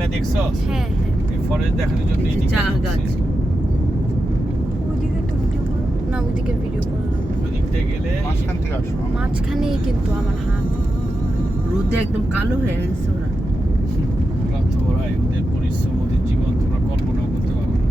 গ্রামে দেখছো? হ্যাঁ হ্যাঁ। এই ফরেস্ট দেখানোর জন্য এই দিকে চা গাছ। ওইদিকে তো ভিডিও করো না, ওইদিকে ভিডিও করো না। ওই দিক থেকে গেলে মাঝখান থেকে আসো। মাঝখানেই কিন্তু আমার হাত। রোদে একদম কালো হয়ে গেছে ওরা। ওরা তো ওরাই ওদের পরিশ্রম ওদের জীবন তোমরা কল্পনাও করতে পারো না।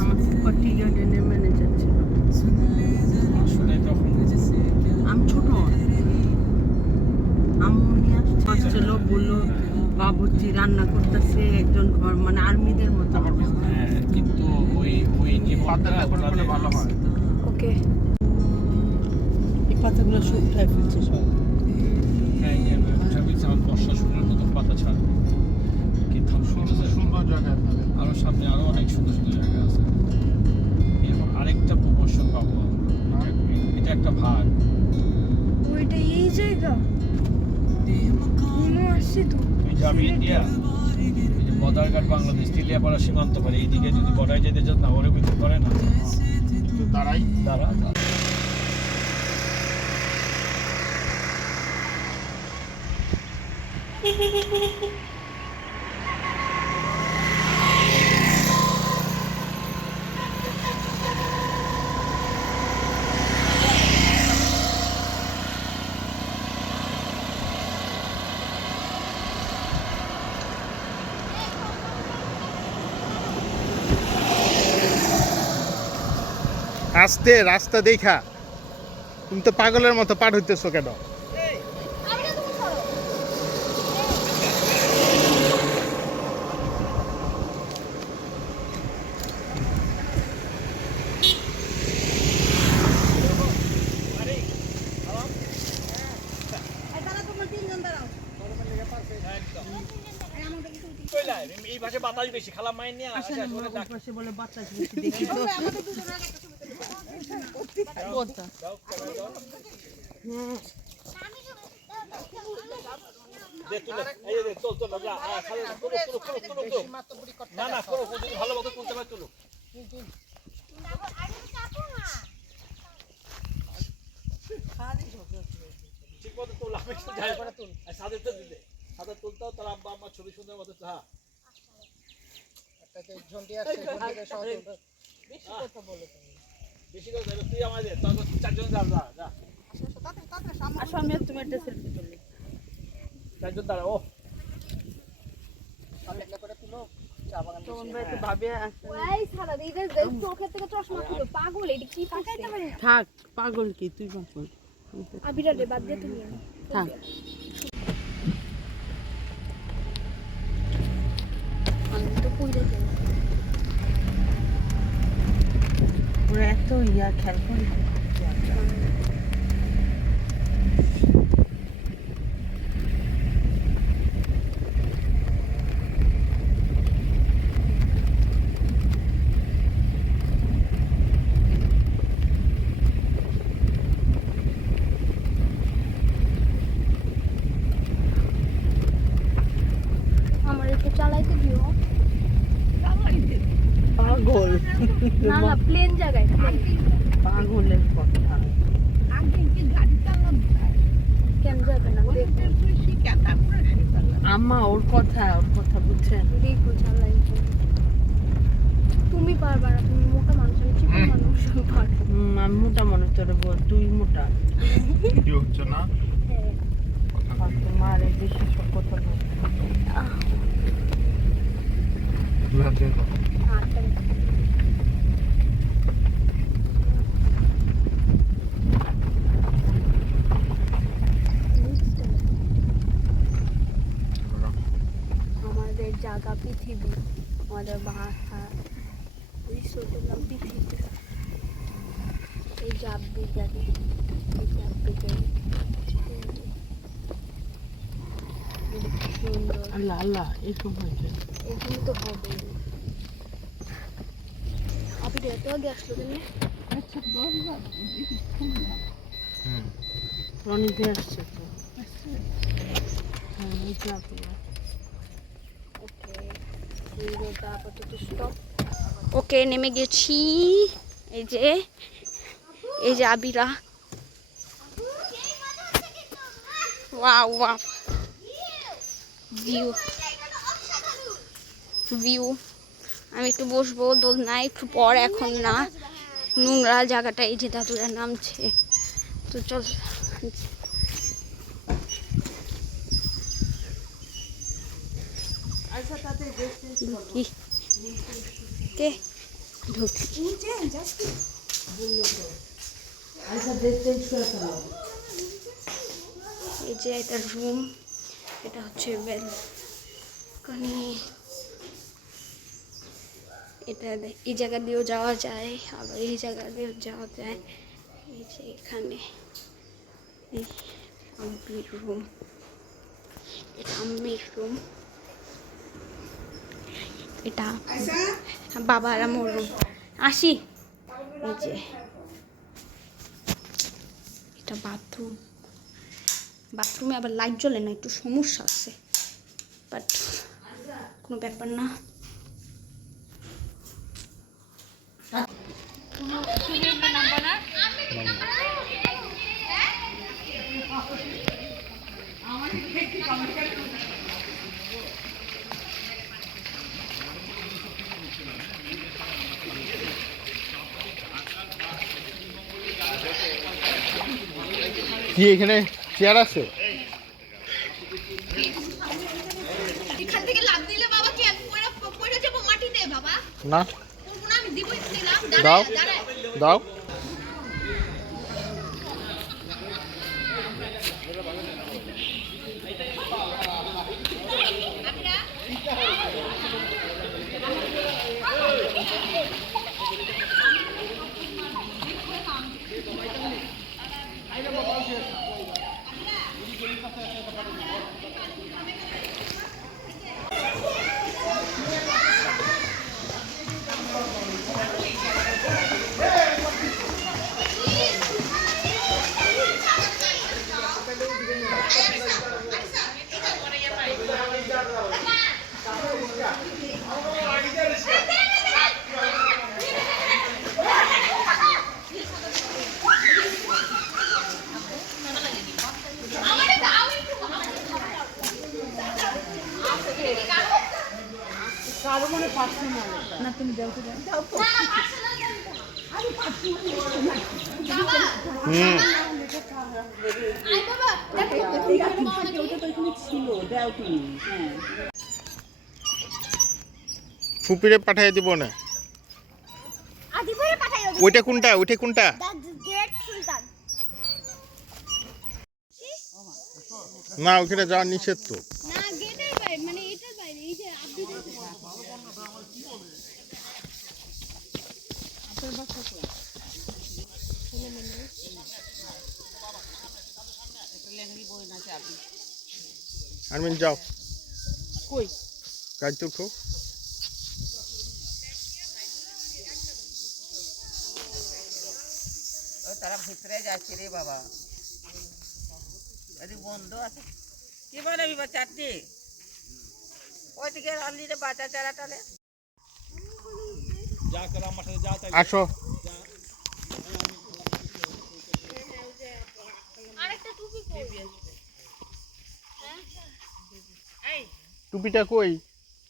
আমার ফুপা টি গার্ডেনের ম্যানেজার ছিল। আসলে তখন আমি ছোট, আম্মু নিয়ে আসছিল, বললো বাবুর্চি রান্না করতেছে একজন ঘর মানে আর্মিদের মতো। হ্যাঁ, কিন্তু ওই ওই জীবনটা পাতাটা করে করলে ভালো হয়। ওকে। এই পাতাগুলো সব উঠায় ফেলছে সব। হ্যাঁ, এই উঠা বলছে আমার বর্ষা শুরুর মতো পাতা ছাড় কি সুন্দর সুন্দর জায়গা আছে। আরো সামনে আরো অনেক সুন্দর সুন্দর জায়গা আছে। এরকম আরেকটা প্রমোশন পাবো আমরা। এটা একটা ভাগ। ওইটা এই জায়গা মনে আসছে তো। তুই যাবি ইন্ডিয়া, এই যে বদারঘাট বাংলাদেশ তেলিয়াপাড়া সীমান্ত পারে এইদিকে যদি বর্ডার যেতে চাস না ওরে কিছু করে না। একটু দাঁড়াই। দাঁড়া আস্তে রাস্তা দেখা তুমি তো পাগলের মতো পার হইতেছো কেন? এই পাশে বাতাস বেশি খালা মাইন নিয়ে আসে ওরে ডাক পাশে বলে বাতাস বেশি দেখি তো। কথা। দে তুলে এই দে চল যা খালা তুলো না না করো যদি ভালো মতো তুলতে পারে তুলো ঠিক মতো তুল আমি একটু যাই করে তুল আর সাদে তো দিলে সাদে তুলতাও তার আব্বা আম্মা ছবি সুন্দর মতো হ্যাঁ একটা ঝন্টি আছে ঝন্টিকে সহ তুলবে বেশি কথা বলে তুমি বেশি কথা বলে তুই আমাদের তো চারজন যা আসো আমি তুমি একটা সেলফি তুলি। চারজন দাঁড়া ও তোমরা একটু ভাবে আসো। পাগল এটা কি থাক পাগল কি তুই পাগল। আবিরা রে বাদ দে তুমি। থাক। আমি তো কইরা দেব। ওরা এত খেয়াল করে। আমার একটু চালাইতে দিও। পাগল না না প্লেন জায়গায় পাগলের কথা। কেন যাবে না আম্মা ওর কথা বুঝছেন। দেখো চালাইতে তুমি পারবা না, তুমি মোটা মানুষ, আমি চিকন মানুষ, আমি পারবো। আমি মোটা মনে তোর বল তুই মোটা। ভিডিও হচ্ছে না। মারে বেশি সব কথা বল। দুই হাত দিয়ে দাও। আমাদের জায়গা পৃথিবী, আমাদের ভাষা ওই ছোটের নাম পৃথিবী। এই জাব্বি গাড়ি, এই জাব্বি গাড়ি সুন্দর। আল্লাহ আল্লাহ এরকম হয়েছে। এখানে তো হবে। আপনি এত আগে আসলো কেন? আচ্ছা হুম রনিতে আসছে তো। হ্যাঁ, এই যে আবিরা। ওকে নেমে গেছি। এই যে আবিরা। Wow wow view. আমি একটু বসবো দোলনায় একটু পর, এখন না। নোংরা জায়গাটা, এই যে দাদুরা নামছে, তো চল। কি কে ঢুকছি। এই যে এটা রুম, এটা হচ্ছে ব্যালকনি। এটা এই জায়গা দিয়েও যাওয়া যায়, আবার এই জায়গা দিয়েও যাওয়া যায়। এই যে এখানে এই আম্মির রুম, এটা আম্মির রুম, এটা বাবা আর আমার রুম। আসি। এই যে এটা বাথরুমে আবার লাইট জ্বলে না, একটু সমস্যা আছে, বাট কোনো ব্যাপার না। কি এখানে চেয়ার আছে? এখান থেকে লাফ দিলে বাবা কি পড়ে যাবো মাটিতে বাবা? না, করবো না, আমি দিবই দিলাম। দাও দাঁড়ায় দাও। কারো মনে পার্সোনাল না, তুমি দাও তো দাও। হুম, ফুপিরে পাঠিয়ে দিব না। আদিপুরে পাঠাই দাও। ওইটা কোনটা? ওইটা কোনটা? গেট সুলতান। না, ওখানে যাওয়া নিষেধ তো। না, গেটের বাইরে, মানে এটার বাইরে, এই যে আদিপুরে। আরমিন যাও, কই কাজ তো উঠো। তারা ভিতরে যাচ্ছে রে বাবা, বন্ধ আছে কি বানাবি বা চারটি ওইদিকে রান্দিতে বাচ্চা চারা টালে যা করে আমার সাথে যা তাই আসো। আরেকটা টুপি কই? টুপিটা কই?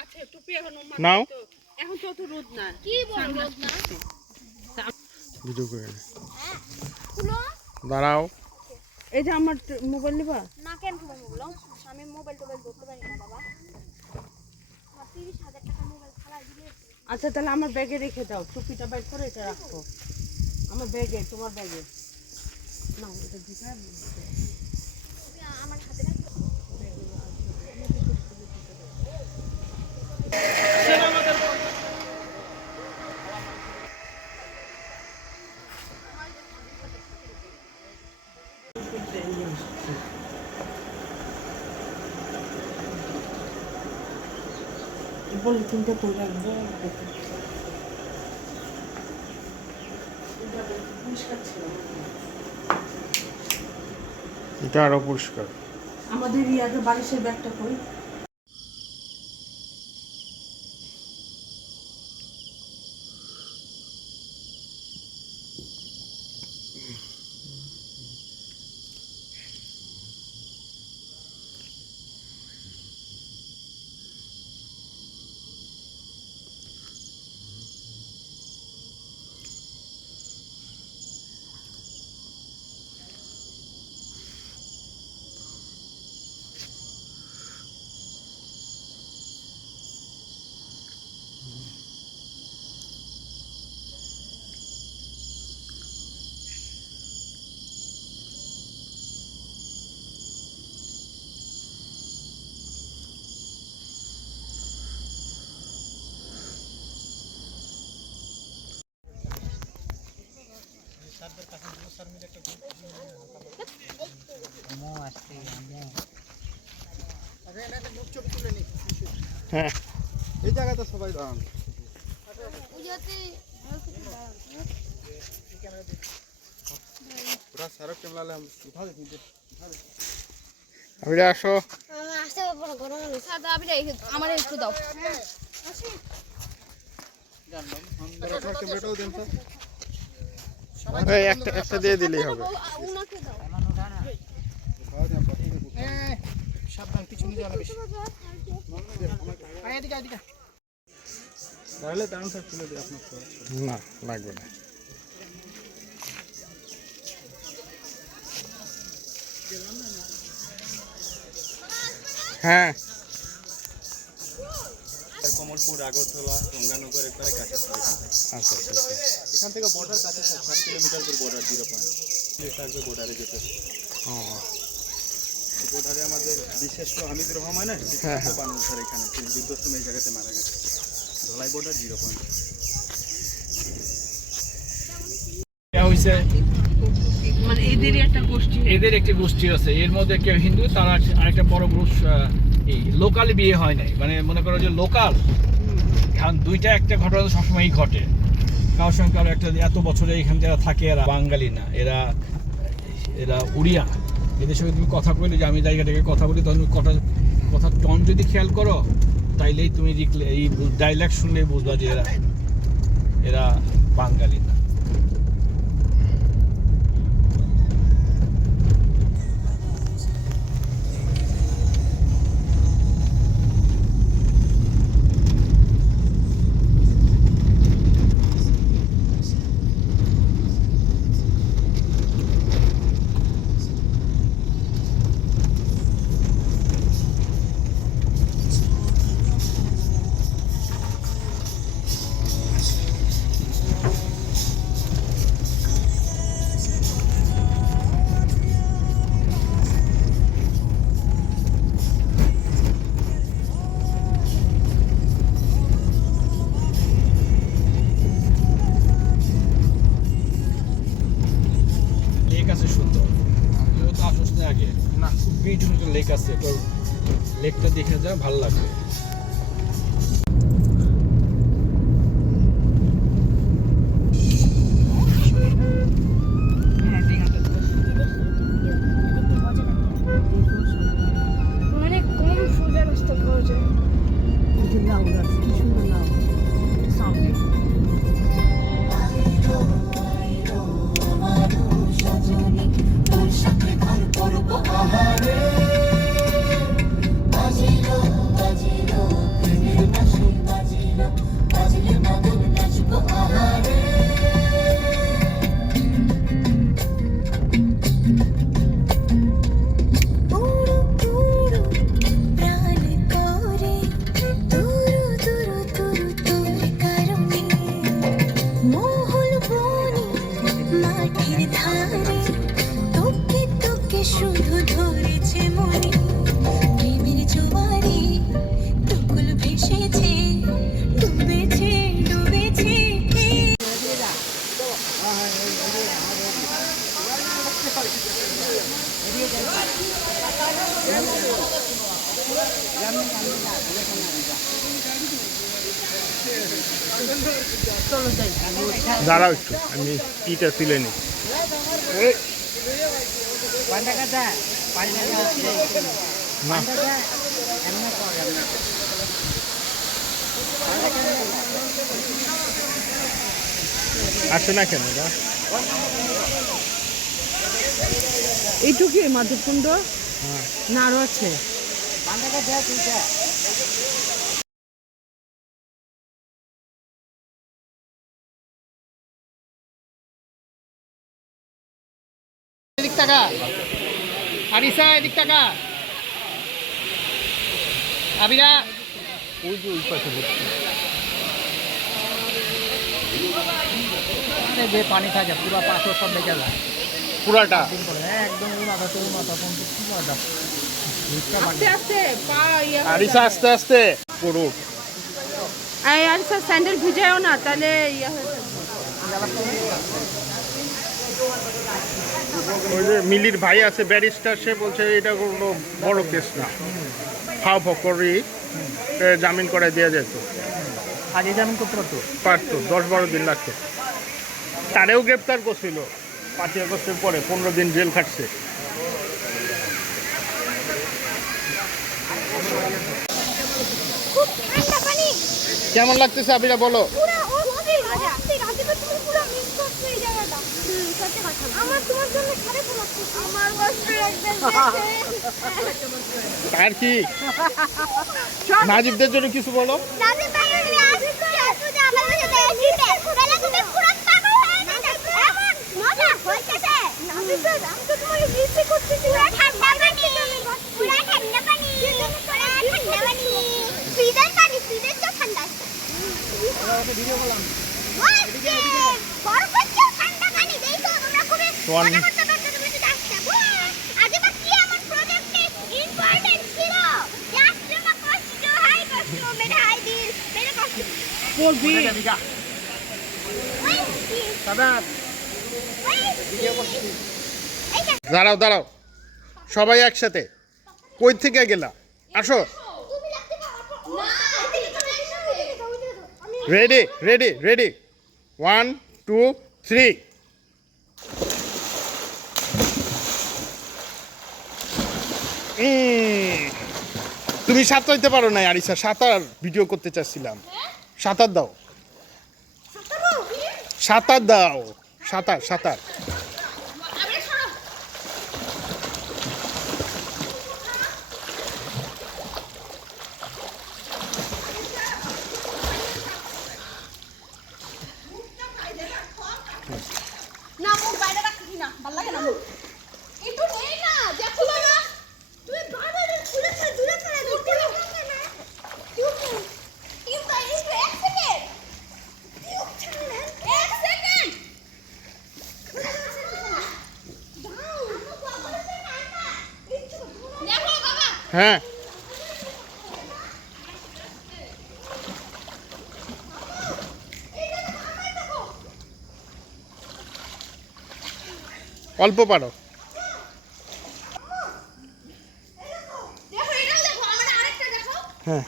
আচ্ছা টুপি এখন নাও, এখন তো অত রোদ না। কি বল রোদ না? ভিডিও করে নে। খুলো। দাঁড়াও। এই যে আমার মোবাইল নিবা না, কেন তোমার মোবাইল? আমি মোবাইল টোবাইল ধরতে পারি না বাবা। আমার 30,000 টাকা মোবাইল খালা দিলে। আচ্ছা তাহলে আমার ব্যাগে রেখে দাও, টুপিটা বাইর করে এটা রাখো আমার ব্যাগে, তোমার ব্যাগে না, এটা দিবা আমার হাতে রাখো। বলি তিনটা করে রাখবো। পরিষ্কার ছিল এটা আরো পরিষ্কার। আমাদের ইয়াকে বালিশের ব্যাগটা কই? হ্যাঁ এই জায়গায় তো সবাই দাঁড়ান। पूरा सरफ कैमरा ले हम उठा दे नीचे আবিরা আসো। আসতে পারবো না, গরম হয়েছে। আমার একটু দাও। अपना कैमराটাও দেন তো। এই একটা দিয়ে দিলেই হবে। উনাকে দাও। সাবধান পিছনে যাও না বেশি। আয় এদিকে এদিকে। তাহলে ডাউন সাইড তুলে দিই আপনার তো। না লাগবে না। হ্যাঁ কমলপুর আগরতলা গঙ্গানগর একবারে কাছে। আচ্ছা আচ্ছা আচ্ছা। এখান থেকে বর্ডার কাছে 7 কিলোমিটার দূর বর্ডার 0 পয়েন্ট। এটা আসবে বর্ডারে যেতে। ও বর্ডারে আমাদের বিশেষ হামিদুর রহমানের বানু স্যার এখানে তিনি যুদ্ধের সময় এই জায়গাতে মারা গেছে। Dhalai border 0 point. হয়েছে মানে এদেরই একটা গোষ্ঠী। এদের একটি গোষ্ঠী আছে, এর মধ্যে কেউ হিন্দু, তারা আরেকটা বড় গ্রুপ এই লোকালি বিয়ে হয় নাই, মানে মনে করো যে লোকাল। কারণ দুইটা একটা ঘটনা তো সবসময়ই ঘটে, কারোর সঙ্গে কারো একটা এত বছরে এখানে যারা থাকে এরা বাঙালি না, এরা এরা উড়িয়া। এদের সঙ্গে তুমি কথা বলে, যে আমি জায়গা থেকে কথা বলি, তখন কথা টন যদি খেয়াল করো তাইলেই তুমি এই ডাইলেক্ট শুনলেই বুঝবা যে এরা বাঙালি না। লেক আছে সুন্দর, তুইও তো আসোস না আগে না, খুব বিউটিফুল লেক আছে, তো লেকটা দেখে যা, ভালো লাগবে। অনেক কম সূর্যাস্ত পাওয়া যায়। লাউ গাছ কি সুন্দর লাউ সামনে। শুধু ধরেছে মনে প্রেমের জোয়ারে টুকুল ভেসেছে ডুবেছে ডুবেছে দাঁড়াও একটু, আমি ইটা তুলে নিই। আসে না কেন এরা? এইটুকু মাধবকুণ্ড না আরো আছে? এদিক টাকা আরিসা, এদিক টাকা আবিরা, ওই যে ওই পাশে বসছে। যে পানি থাকে পুরো পাথর সব দেখে যায় পুরাটা একদম মাথা তো মাথা পর্যন্ত কি মজা। আস্তে আস্তে পা ইয়ে হয়ে আরিসা যাবে। আস্তে আস্তে পুরো। আর স্যার স্যান্ডেল ভিজায়ও না, তাহলে ইয়ে হয়ে যাবে। ওই যে মিলির ভাই আছে ব্যারিস্টার, সে বলছে এটা কোনো বড় কেস না, ফাও ফকরি জামিন করে দেওয়া যেত, আগে যেমন করতে পারতো পারতো, 10-12 দিন লাগতো। তারেও গ্রেপ্তার করছিল 5ই আগস্টের পরে, 15 দিন জেল খাটছে। খুব ঠান্ডা পানি, কেমন লাগতেছে আবিরা বলো? পুরো অস্থির মজা। আজকে তো তুমি পুরো মিস করছো এই জায়গাটা। সত্যি কথা, আমার তোমার জন্য খারাপ লাগছে। আমার কষ্ট লাগছে। আর কি নাজিবদের জন্য কিছু বলো? নাজিব ভাই তুমি আসছো, তুই আমাদের সাথে এসিতে তাহলে তুমি পুরো পাগল হয়ে যাবে। এমন মজা হইতেছে। নাজিব ভাই আমি তো তোমাকে মিস করতেছি। পুরো ঠান্ডা পানি, পুরো ঠান্ডা পানি, পুরো ঠান্ডা পানি। ফ্রিজের পানি, ফ্রিজের চেয়ে ঠান্ডা। ভিডিও করলাম। বরফের চেয়ে ঠান্ডা পানি। দেখো তোমরা খুবই মজা করতে পারছো, তুমি শুধু আসছো। আজ বা কি আমার প্রজেক্টে ইম্পর্টেন্ট ছিল। আসলে মা কষ্ট, হাই কষ্ট, মেরে হাই দিল, মেরে কষ্ট। বলবি দাঁড়াও দাঁড়াও, সবাই একসাথে। কই থেকে গেলা? আসো, তুমি লাগতে পারো না, আমি রেডি রেডি রেডি, 1 2 3। তুমি সাঁতারতে পারো না আরিসা, সাঁতার ভিডিও করতে চাচ্ছিলাম। সাঁতার দাও, সাঁতার দাও, সাঁতার সাঁতার। না মুখ বাইরে রাখছি না, ভালো লাগে না মুখ। একটু নেই না, দেখো বাবা। তুমি বারবার খুলে ফেলে দূরে ফেলে দিতে না। কিন্তু এই তো 1 সেকেন্ড। 1 সেকেন্ড। দেখো বাবা। হ্যাঁ, অল্প পারো। দেখো এটাও দেখো, আমার আরেকটা দেখো। হ্যাঁ,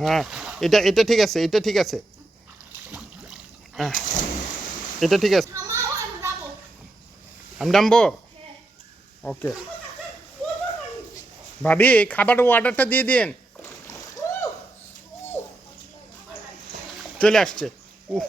হ্যাঁ, এটা এটা ঠিক আছে, এটা ঠিক আছে, হ্যাঁ এটা ঠিক আছে। থামাও, আমি যাবো। আমি নামবো? ওকে ভাবি, খাবার অর্ডারটা দিয়ে দিন। চলে আসছে। উহ